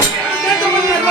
கேட்ட மன்னன்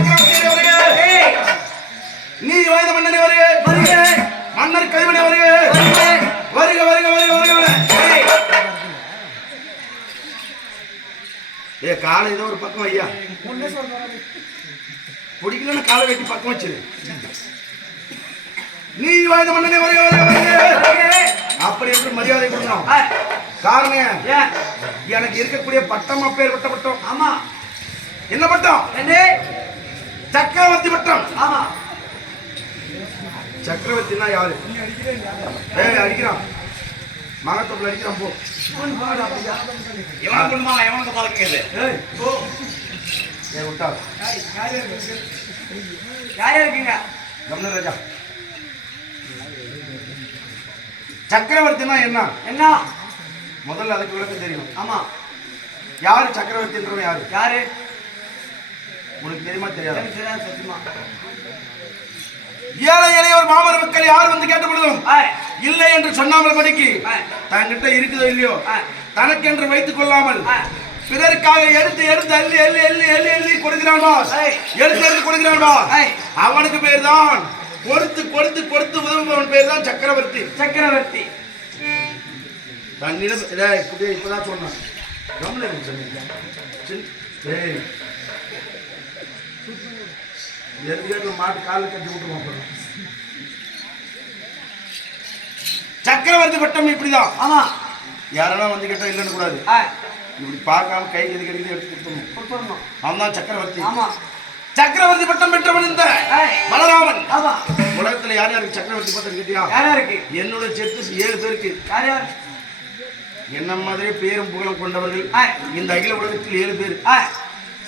பலராம சக்கரவர்த்தி அவர்களே நீ வாய்ந்த மன்னனே வருக மன்னர் கதிமணி வருக வருக வருக வருக வருக ஏ காலை ஏதோ ஒரு பக்கம் ஐயா பிடிக்கலன்னு காலை வெட்டி பக்கம் வச்சிரு நீ வாய்ந்த மன்னனே வருக வருக வருக அப்படி எப்படி மரியாதை கொடுக்கணும் காரணம் எனக்கு இருக்கக்கூடிய பட்டம் அப்பேற்பட்ட பட்டம். ஆமா. என்ன பட்டம்? என்ன சக்கரவர்த்தி பட்டம் ஆமா. சக்கரவர்த்தினா யாரு? அடிக்கிறான். மகத்தொப்புல அடிக்கிறான் போ. இவனுக்கு குடும்பம் இவனுக்கு பழக்கது ஏய் போ. ஏய் விட்டா. யார் இருக்கீங்க? கம்ன ராஜா. சக்கரவர்த்தினா என்ன? என்ன? முதல்ல அதுக்கு விளக்கம் தெரியும். ஆமா. யாரு சக்கரவர்த்தின்றவன் யாரு? யாரு? உனக்கு தெரியுமா தெரியாது? ஏழை எளியோர் மாமர மக்கள் யார் வந்து கேட்ட பொழுதும் இல்லை என்று சொன்னாமல் படிக்கு ஏய், தன்கிட்ட இருக்குதோ இல்லையோ? தனக்கென்று வைத்துக் கொள்ளாமல். பிறருக்காக எடுத்து எடுத்து அள்ளி அள்ளி அள்ளி அள்ளி அள்ளி கொடுக்கிறான் பாஸ். எடுத்து எடுத்து கொடுக்கிறான் பாஸ். அவனுக்கு பேர் தான் கொடுத்து கொடுத்து கொடுத்து உதவுபவன் பேர் தான் சக்கரவர்த்தி. சக்கரவர்த்தி. தன்னிடம் இப்பதான் சொன்னான். கம்முனு இரு சொன்னீங்க. எதுக்கு மாட்டு காலில் கட்டி விட்டுருவோம் அப்புறம். சக்கரவர்த்தி பட்டம் இப்படிதான். ஆமா. யாரெல்லாம் வந்து கேட்டா இல்லைன்னு கூடாது. இப்படி பார்க்காம கை கெது கெடுக்குது எடுத்து கொடுத்துடணும். கொடுத்துடணும். அவன் தான் சக்கரவர்த்தி. ஆமா. சக்கரவர்த்தி பட்டம் பெற்றவன் இந்த பலராமன். ஆமா. உலகத்துல யார் யாருக்கு சக்கரவர்த்தி பட்டம் கேட்டியா? யார் யாருக்கு என்னோட சேர்த்து ஏழு பேருக்கு. யார் யார்? என்ன மாதிரி பேரும் புகழும் கொண்டவர்கள் இந்த அகில உலகத்தில் ஏழு பேர்.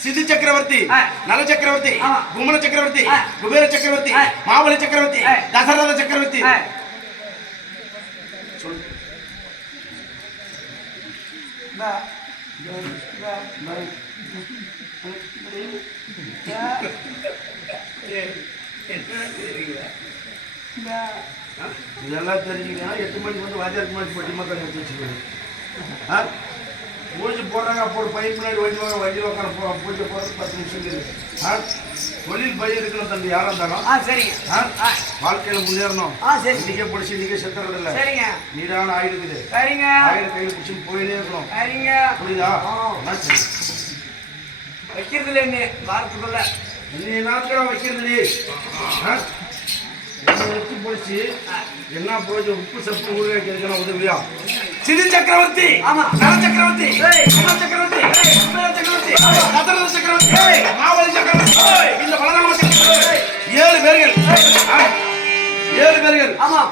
ஏய், சிதி சக்கரவர்த்தி ஆ. நல சக்கரவர்த்தி ஆ. குமர சக்கரவர்த்தி ஆ. குபேர சக்கரவர்த்தி ஆ. மாவலி சக்கரவர்த்தி ஆ. தசரத சக்கரவர்த்தி ஏய், சொல்லு. இந்தா, இந்தா, பூஜை போடுறாங்க அப்போ ஒரு பையன் முன்னாடி வண்டி வாங்க வண்டி உட்கார போ பூஜை போடுறது பத்து நிமிஷம் இருக்குது? தொழில் பையன் இருக்கணும் தம்பி யாரா இருந்தாலும் சரிங்க. வாழ்க்கையில முன்னேறணும். இன்னைக்கே பிடிச்சி இன்னைக்கே செத்துறது இல்ல சரிங்க. நீடான ஆயிடுக்குது சரிங்க. ஆயிரம் கையில் பிடிச்சி போயிட்டே இருக்கணும். சரிங்க. புரியுதா. வைக்கிறது இல்லை என்ன வாரத்துக்குள்ள நீ நாட்களா வைக்கிறது நீ ஆ? என்னை போச்சு? உப்பு சப்பு ஊழல் உதவியா சிதி சக்கரவர்த்தி! ஆமா. சக்கரவர்த்தி. குமர சக்கரவர்த்தி! குபேர சக்கரவர்த்தி! தசரத சக்கரவர்த்தி! மாவலி சக்கரவர்த்தி! இந்த பலராம சக்கரவர்த்தி! ஏழு பேர்கள். ஏழு பேர்கள்! ஆமா.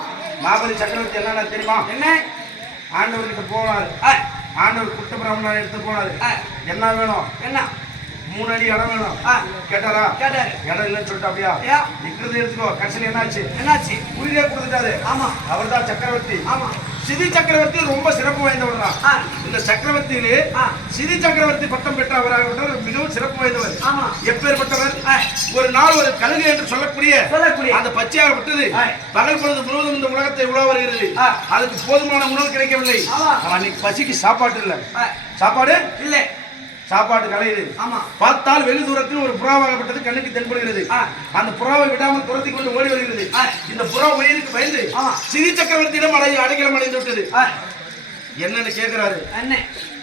மாபலி சக்கரவர்த்தி என்னன்னா தெரியுமா? என்ன? ஆண்டவர்கிட்ட போனாரு. ஆண்டவர் குட்ட பிராமணர் எடுத்து போனாரு. என்ன வேணும்? என்ன? மூணு அடி இடம் வேணும். கேட்டாரா? கேட்டாரு. இடம் இல்லைன்னு சொல்லிட்டு அப்படியா? ஏன்? இருக்கிறது எடுத்துக்கோ. கடைசியில் என்னாச்சு? என்னாச்சு? உயிரே கொடுத்துட்டாரு. ஆமா. அவர் தான் சக்கரவர்த்தி. ஆமா. சிதி சக்கரவர்த்தி ரொம்ப சிறப்பு வாய்ந்தவர் தான் இந்த சக்கரவர்த்தியிலே. சிதி சக்கரவர்த்தி பட்டம் பெற்ற அவராகட்டும் மிகவும் சிறப்பு வாய்ந்தவர். எப்பேற்பட்டவர். ஒரு நாள் ஒரு கழுகு என்று சொல்லக்கூடிய அந்த பச்சையாகப்பட்டது. ஆ. பகல் பொழுது முழுவதும் இந்த உலகத்தை உலா வருகிறது. அதுக்கு போதுமான உணவு கிடைக்கவில்லை. அன்னைக்கு பசிக்கு சாப்பாடு இல்ல. சாப்பாடு? இல்லை. சாப்பாடு கலையுது ஆமா. பார்த்தால் வெகு தூரத்தில் ஒரு புறாவாகப்பட்டது கண்ணுக்கு தென்படுகிறது. அந்த புறாவை விடாமல் துரத்தி கொண்டு ஓடி வருகிறது. இந்த புறா உயிருக்கு பயந்து. சிறி சக்கரவர்த்தியிடம் அடை அடைக்கலம் அடைந்து விட்டது. என்னன்னு கேட்கிறாரு என்ன?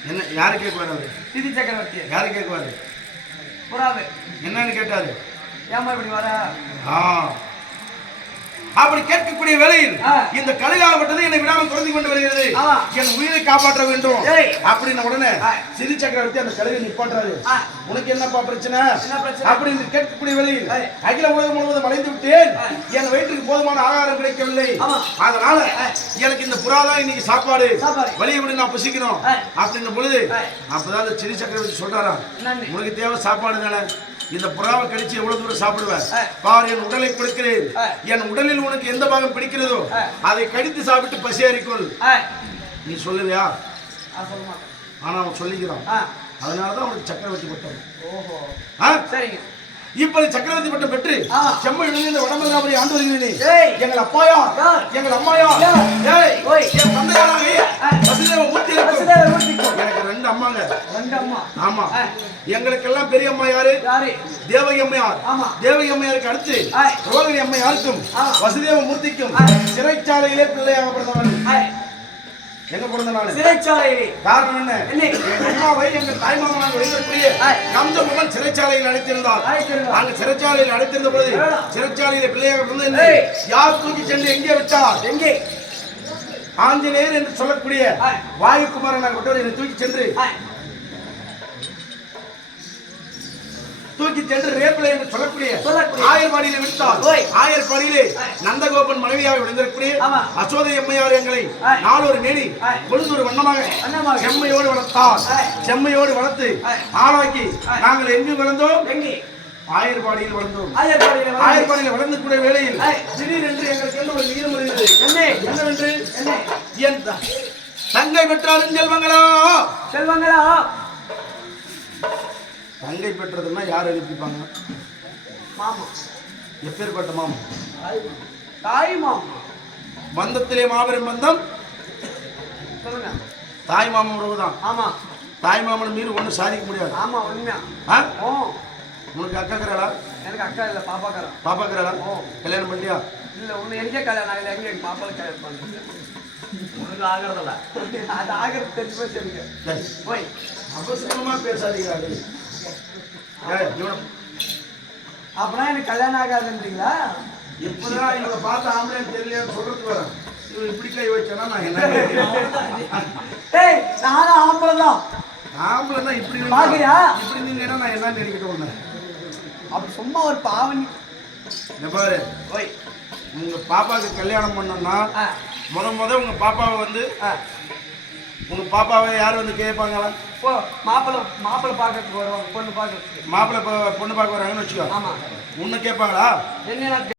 என்ன யாரு கேட்குவாரு அவரு? சிதி சக்கரவர்த்தி. யாரு கேட்குவாரு புறாவே. என்னன்னு கேட்டாரு? ஏமா இப்படி வர? ஆ. அப்படி கேட்கக்கூடிய வேளையில். இந்த கலிகாலப்பட்டது என்னை விடாமல் துறந்து கொண்டு வருகிறது. என் உயிரை காப்பாற்ற வேண்டும். அப்படின்னு உடனே. சிறி சக்கரவர்த்தி அந்த கழுவை நிப்பாட்டுறாரு. உனக்கு என்னப்பா பிரச்சனை? அப்படின்னு கேட்கக்கூடிய வேளையில். அகில உலகம் முழுவதும் அடைந்து விட்டேன். என் வயிற்றுக்கு போதுமான ஆகாரம் கிடைக்கவில்லை. அதனால. எனக்கு இந்த புறாதான் இன்னைக்கு சாப்பாடு. வழியை விட நான் புசிக்கணும் ஆ. அப்படின்ற பொழுது. அப்பதான் அந்த சிறி சக்கரவர்த்தி என்னன்னு? உனக்கு தேவை சாப்பாடு தானே இந்த புறாவை கடிச்சு எவ்வளவு தூரம் சாப்பிடுவேன். பார் என் உடலை கொடுக்கிறேன். என் உடலில் உனக்கு எந்த பாகம் பிடிக்கிறதோ. அதை கடித்து சாப்பிட்டு ஆ நீ சொல்லுவியா ஆனா அவன் சொல்லிக்கிறான் அதனாலதான் அவனுக்கு சக்கரவர்த்தி பட்டம் ஓஹோ? சரிங்க இப்படி சக்கரவர்த்தி பட்டம் பெற்று. செம்மை இணைந்து இந்த வடமதுராபுரி ஆண்டு வருகிறேன். எங்கள் அப்பாயா? எங்கள் அம்மாயா. என் தந்தையாராக. வசுதேவ மூர்த்தி ஆமா. எங்களுக்கெல்லாம் பெரிய அம்மா யாரு தேவகி அம்மையார் ஆமா. தேவகி அம்மையாருக்கு அடுத்து. ரோகிணி அம்மையாருக்கும். வசுதேவ மூர்த்திக்கும். சிறைச்சாலையிலே பிள்ளையாக பிறந்தவன் எங்க பிறந்த நாள் சிறைச்சாலையிலே காரணம் என்ன என்ன? எங்க அம்மாவை எங்க தாய் மாமனார் வெளியிடக்கூடிய ஆ. கம்சமுகன் சிறைச்சாலையில் அழைத்திருந்தார். அங்க சிறைச்சாலையில் அடைத்திருந்த பொழுது? சிறைச்சாலையில பிள்ளையாக பிறந்த. யார் தூக்கி சென்று எங்கே விட்டார் எங்கே ஆஞ்சநேயர் என்று சொல்லக்கூடிய ஆ. வாயுக்குமாரன் விட்டவர் என்னை தூக்கி சென்று தூக்கி சென்று ரேப்பிலை என்று சொல்லக்கூடிய சொல்லக்கூடிய. ஆயர்பாடியிலே விட்டார் ஓய். ஆயர்பாடியிலே ஆ. நந்தகோபன் மனைவியாக விழுந்திருக்கக்கூடிய ஆமா. அசோதை அம்மையார் எங்களை மேனி ஆ. பொழுதொரு வண்ணமாக வண்ணமாக. செம்மையோடு வளர்த்தார். செம்மையோடு வளர்த்து. ஆளாக்கி. நாங்கள் எங்கு வளர்ந்தோம் ஆயர்பாடியில் வளர்ந்தோம் ஆயர்பாடியிலே வளர்ந்து கூட வேளையில். திடீரென்று எங்களுக்கு என்ன ஒரு விகிதம் வருகிறது என்ன என்னவென்று என்ன என் தங்கை பெற்றாரும் செல்வங்களா செல்வங்களா தங்கை பெற்றதுன்னா யார் எழுப்பிப்பாங்க மாமா. எப்பேற்பட்ட மாமன் தாய் மாமா. பந்தத்திலே மாபெரும் பந்தம். சொல்லுங்க. தாய் மாமன் உறவு தான் ஆமா. தாய் மாமன் மீறி ஒன்றும் சாதிக்க முடியாது. ஆமா உண்மையா ஆ? ஓ. உனக்கு அக்கா இருக்கிறாளா? எனக்கு அக்கா இல்ல பாப்பாக்காரா பாப்பா இருக்கிறாளா? ஓ. கல்யாணம் பண்ணியா இல்ல உன்னை எங்கே கல்யாணம் ஆகல? எங்க எங்க பாப்பாவுக்கு கல்யாணம் பண்ணுறது உனக்கு ஆகிறதில்ல. அது ஆகிறது தெரிஞ்சு டேய், போய். அவசரமா பேசாதீங்க ஏய், அப்படின்னா எனக்கு கல்யாணம் ஆகாதுன்றீங்களா? இப்பதான் இவனை பார்த்த ஆம்பளை தெரியலையான்னு சொல்றதுக்கு இவன் இப்படி கை வச்சானா நான் என்ன? டேய் நானும் ஆம்பளை தான். ஆம்பளைன்னா இப்படி நின்னா- பாக்குறியா? இப்படி நின்னா நான் என்ன நினைக்கிட்டு உன்னை அப்படி சும்மா ஒரு பாவனி இங்க பாரு. போய் உங்க பாப்பாவுக்கு கல்யாணம் பண்ணோம்னா முத முத உங்க பாப்பாவை வந்து உங்க பாப்பாவை யார் வந்து கேட்பாங்களா போ மாப்பிள்ளை மாப்பிள்ளை பார்க்கறதுக்கு வருவாங்க பொண்ணு பார்க்கறதுக்கு. மாப்பிள்ளை பொண்ணு பார்க்க வராங்கன்னு வச்சுக்கோ. ஆமா. உன்னை கேட்பாங்களா என்ன